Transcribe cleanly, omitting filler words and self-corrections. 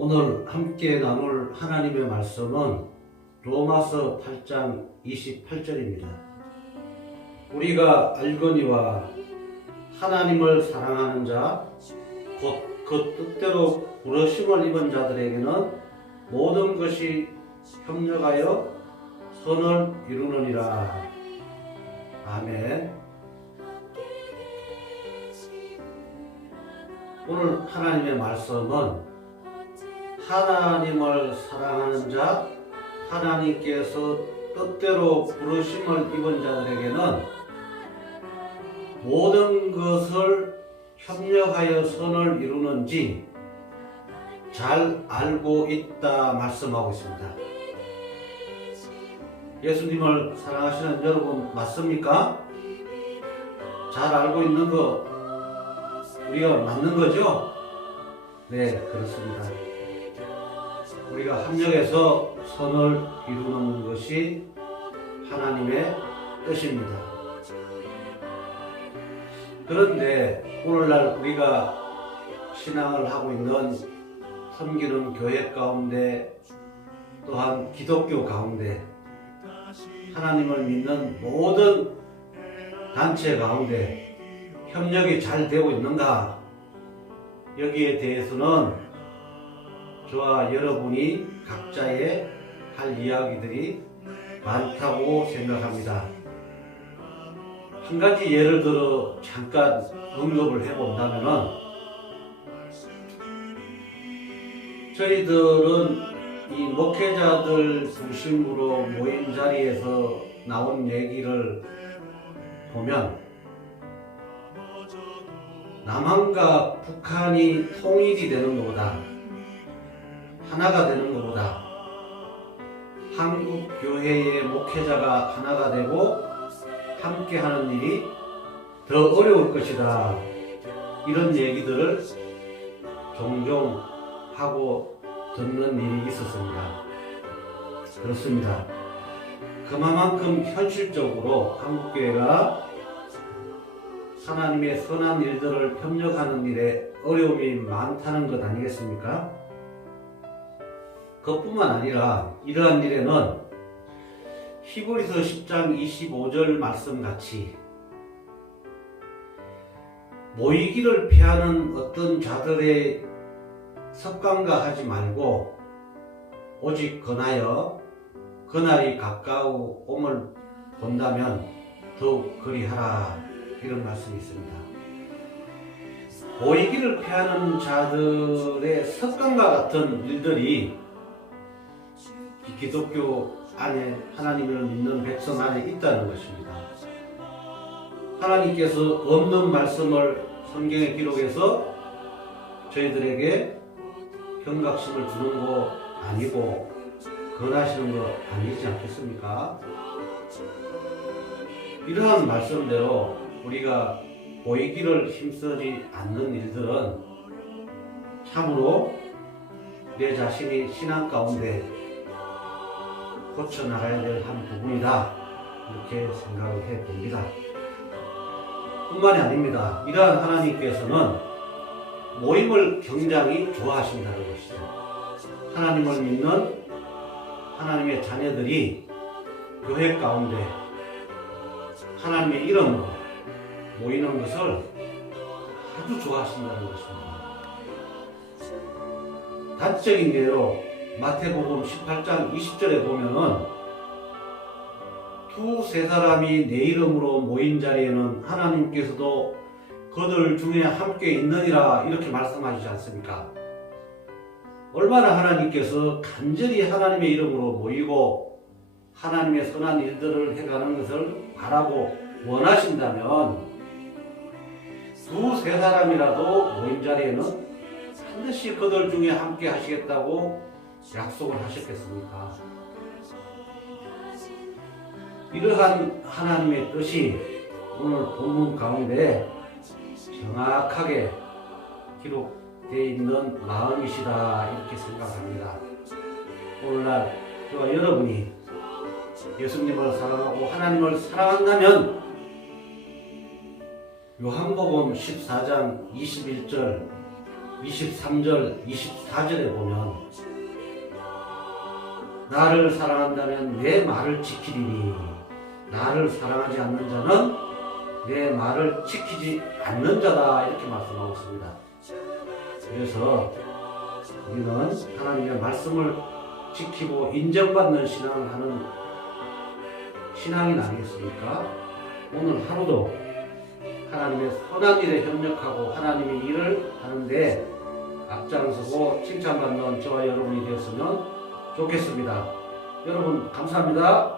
오늘 함께 나눌 하나님의 말씀은 로마서 8장 28절입니다. 우리가 알거니와 하나님을 사랑하는 자, 곧 그 뜻대로 부르심을 입은 자들에게는 모든 것이 협력하여 선을 이루느니라. 아멘. 오늘 하나님의 말씀은 하나님을 사랑하는 자, 하나님께서 뜻대로 부르심을 입은 자들에게는 모든 것을 협력하여 선을 이루는지 잘 알고 있다 말씀하고 있습니다. 예수님을 사랑하시는 여러분 맞습니까? 잘 알고 있는 거 우리가 맞는 거죠? 네, 그렇습니다. 우리가 합력해서 선을 이루는 것이 하나님의 뜻입니다. 그런데 오늘날 우리가 신앙을 하고 있는 섬기는 교회 가운데 또한 기독교 가운데 하나님을 믿는 모든 단체 가운데 협력이 잘 되고 있는가? 여기에 대해서는 저와 여러분이 각자의 할 이야기들이 많다고 생각합니다. 한 가지 예를 들어 잠깐 언급을 해본다면은 저희들은 이 목회자들 중심으로 모인 자리에서 나온 얘기를 보면 남한과 북한이 통일이 되는 것보다 하나가 되는 것보다 한국 교회의 목회자가 하나가 되고 함께 하는 일이 더 어려울 것이다. 이런 얘기들을 종종 하고 듣는 일이 있었습니다. 그렇습니다. 그만큼 현실적으로 한국교회가 하나님의 선한 일들을 협력하는 일에 어려움이 많다는 것 아니겠습니까? 그뿐만 아니라 이러한 일에는 히브리서 10장 25절 말씀같이 모이기를 피하는 어떤 자들의 습관과 하지 말고 오직 권하여 그날이 가까움을 본다면 더욱 그리하라, 이런 말씀이 있습니다. 모이기를 피하는 자들의 습관과 같은 일들이 기독교 안에 하나님을 믿는 백성 안에 있다는 것입니다. 하나님께서 없는 말씀을 성경에 기록해서 저희들에게 경각심을 주는 거 아니고 권하시는 거 아니지 않겠습니까? 이러한 말씀대로 우리가 보이기를 힘쓰지 않는 일들은 참으로 내 자신이 신앙 가운데 고쳐나가야 될 한 부분이다, 이렇게 생각을 해봅니다. 뿐만이 아닙니다. 이러한 하나님께서는 모임을 굉장히 좋아하신다는 것이죠. 하나님을 믿는 하나님의 자녀들이 교회 가운데 하나님의 이름으로 모이는 것을 아주 좋아하신다는 것입니다. 단적인 예로 마태복음 18장 20절에 보면은 두세 사람이 내 이름으로 모인 자리에는 하나님께서도 그들 중에 함께 있느니라, 이렇게 말씀하시지 않습니까? 얼마나 하나님께서 간절히 하나님의 이름으로 모이고 하나님의 선한 일들을 해가는 것을 바라고 원하신다면 두세 사람이라도 모인 자리에는 반드시 그들 중에 함께 하시겠다고 약속을 하셨겠습니까? 이러한 하나님의 뜻이 오늘 본문 가운데 정확하게 기록되어 있는 마음이시다, 이렇게 생각합니다. 오늘날 저와 여러분이 예수님을 사랑하고 하나님을 사랑한다면 요한복음 14장 21절 23절, 24절에 보면 나를 사랑한다면 내 말을 지키리니 나를 사랑하지 않는 자는 내 말을 지키지 않는 자다 이렇게 말씀하고 있습니다. 그래서 우리는 하나님의 말씀을 지키고 인정받는 신앙을 하는 신앙인 아니겠습니까? 오늘 하루도 하나님의 선한 일에 협력하고 하나님의 일을 하는데 앞장서고 칭찬받는 저와 여러분이 되었으면 좋겠습니다. 여러분 감사합니다.